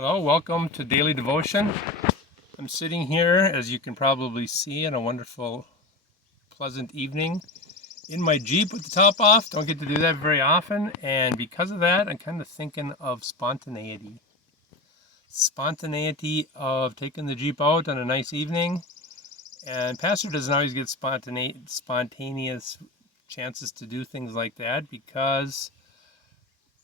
Hello, welcome to Daily Devotion. I'm sitting here, as you can probably see, on a wonderful, pleasant evening in my Jeep with the top off. Don't get to do that very often, and because of that, I'm kind of thinking of spontaneity. Spontaneity of taking the Jeep out on a nice evening, and Pastor doesn't always get spontaneous chances to do things like that because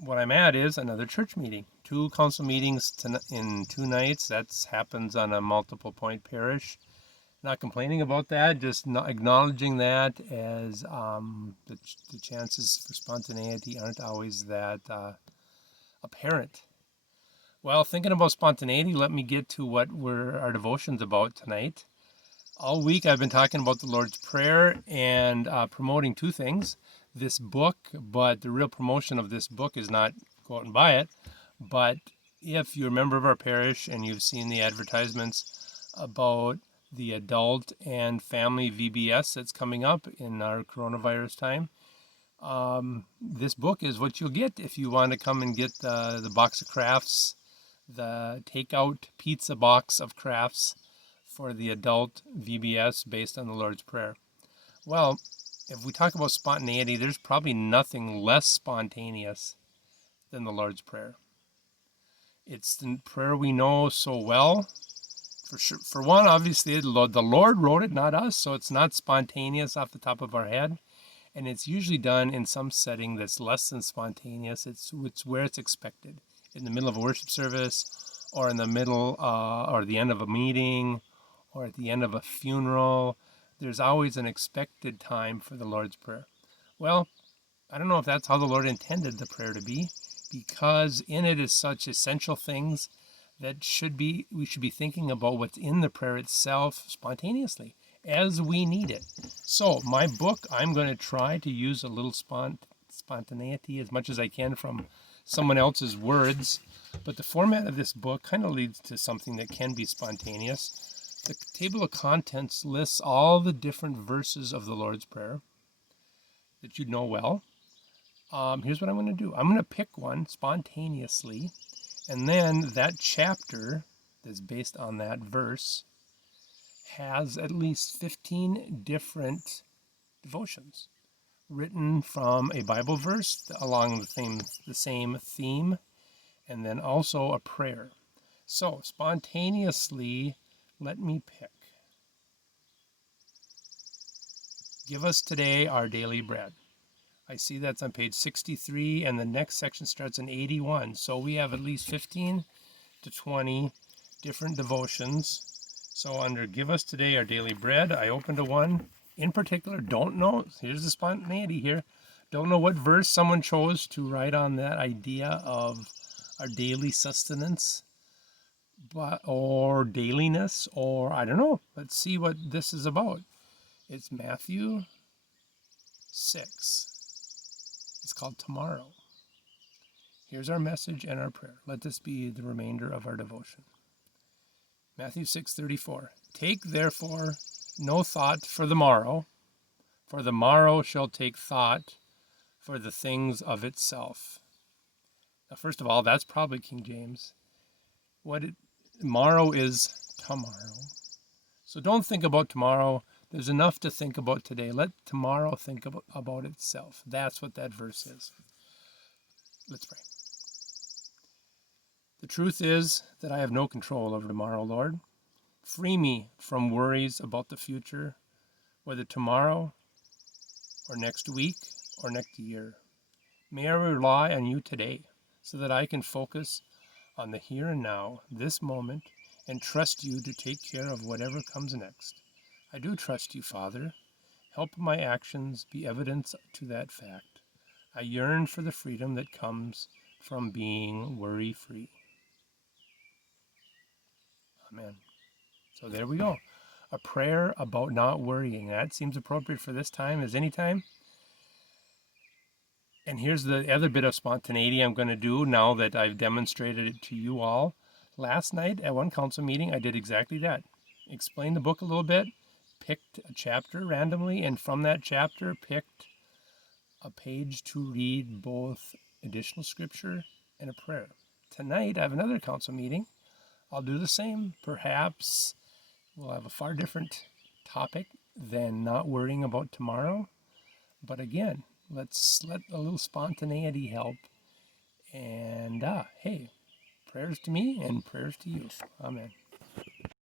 what I'm at is another church meeting. 2 council meetings in 2 nights. That happens on a multiple point parish. Not complaining about that, just not acknowledging that as the chances for spontaneity aren't always that apparent. Well, thinking about spontaneity, let me get to what our devotion's about tonight. All week I've been talking about the Lord's Prayer and promoting 2 things. This book, but the real promotion of this book is not go out and buy it, but if you're a member of our parish and you've seen the advertisements about the adult and family VBS that's coming up in our coronavirus time, this book is what you'll get if you want to come and get the box of crafts, the takeout pizza box of crafts for the adult VBS based on the Lord's Prayer. Well, if we talk about spontaneity, there's probably nothing less spontaneous than the Lord's Prayer. It's the prayer we know so well. For sure, for one, obviously, the Lord wrote it, not us, so it's not spontaneous off the top of our head. And it's usually done in some setting that's less than spontaneous. It's where it's expected, in the middle of a worship service, or in the middle or the end of a meeting, or at the end of a funeral. There's always an expected time for the Lord's Prayer. Well, I don't know if that's how the Lord intended the prayer to be, because in it is such essential things that we should be thinking about what's in the prayer itself spontaneously as we need it. So my book, I'm going to try to use a little spontaneity as much as I can from someone else's words, but the format of this book kind of leads to something that can be spontaneous. The table of contents lists all the different verses of the Lord's Prayer that you know well. Here's what I'm going to do. I'm going to pick one spontaneously, and then that chapter that's based on that verse has at least 15 different devotions written from a Bible verse along the same theme, and then also a prayer. So spontaneously, let me pick. Give us today our daily bread. I see that's on page 63, and the next section starts in 81. So we have at least 15 to 20 different devotions. So under Give Us Today Our Daily Bread, I opened to one in particular. Don't know, here's the spontaneity here. Don't know what verse someone chose to write on that idea of our daily sustenance, or dailiness, or I don't know. Let's see what this is about. It's Matthew 6. It's called Tomorrow. Here's our message and our prayer. Let this be the remainder of our devotion. Matthew 6:34. Take therefore no thought for the morrow shall take thought for the things of itself. Now, first of all, that's probably King James. Tomorrow is tomorrow. So don't think about tomorrow. There's enough to think about today. Let tomorrow think about itself. That's what that verse is. Let's pray. The truth is that I have no control over tomorrow, Lord. Free me from worries about the future, whether tomorrow or next week or next year. May I rely on you today so that I can focus on the here and now, this moment, and trust you to take care of whatever comes next. I do trust you, Father. Help my actions be evidence to that fact. I yearn for the freedom that comes from being worry-free. Amen. So there we go. A prayer about not worrying. That seems appropriate for this time as any time. And here's the other bit of spontaneity I'm going to do now that I've demonstrated it to you all. Last night at one council meeting, I did exactly that. Explained the book a little bit, picked a chapter randomly, and from that chapter picked a page to read both additional scripture and a prayer. tonight I have another council meeting. I'll do the same. Perhaps we'll have a far different topic than not worrying about tomorrow. But again, let's let a little spontaneity help. And hey, prayers to me and prayers to you. Amen.